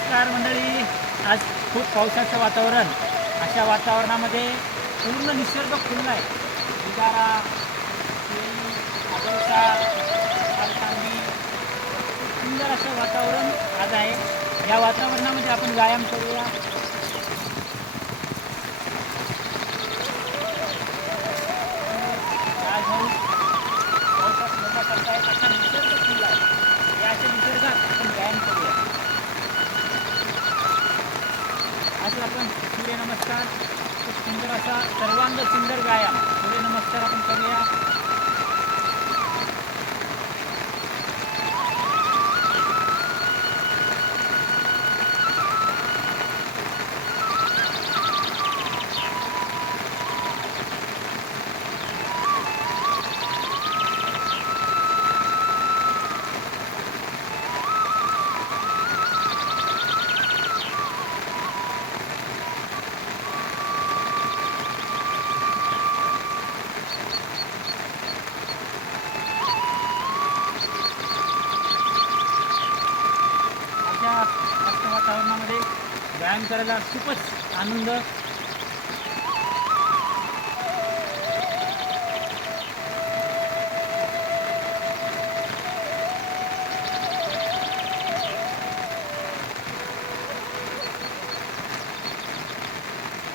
नमस्कार मंडळी. आज खूप पावसाचं वातावरण. अशा वातावरणामध्ये पूर्ण निसर्ग फुलला आहे. ढिगारा, केळी, आदोसा, पारसांगी, सुंदर असं वातावरण आज आहे. या वातावरणामध्ये आपण व्यायाम करूया. राजहंस पावसात मजा करतायत. असा निसर्ग फुलला आहे. या अशा निसर्गात आपण व्यायाम करूया. आज आपण सूर्यनमस्कार, खूप सुंदर असा सर्वांग सुंदर व्यायाम सूर्यनमस्कार आपण करूया. अशा मस्त वातावरणामध्ये व्यायाम करायला खूपच आनंद.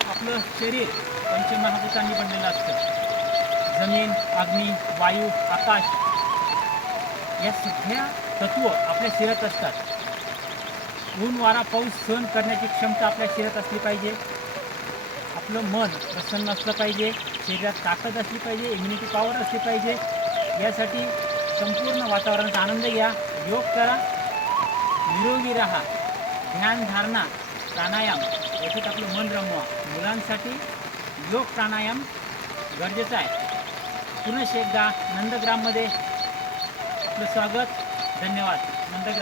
आपलं शरीर पंचमहाभूतांनी बनलेलं असतं. जमीन, अग्नी, वायू, आकाश या सगळ्या तत्व आपल्या शरीरात असतात. ऊन, वारा, पाऊस सहन करण्याची क्षमता आपल्या शरीरात असली पाहिजे. आपलं मन प्रसन्न असलं पाहिजे. शरीरात ताकद असली पाहिजे. इम्युनिटी पॉवर असली पाहिजे. यासाठी संपूर्ण वातावरणाचा आनंद घ्या. योग करा. निरोगी राहा. ध्यानधारणा, प्राणायाम याच्यात आपलं मन रमवा. मुलांसाठी योग प्राणायाम गरजेचं आहे. पुन्हा एकदा नंदग्राममध्ये आपलं स्वागत. धन्यवाद. नंदग्राम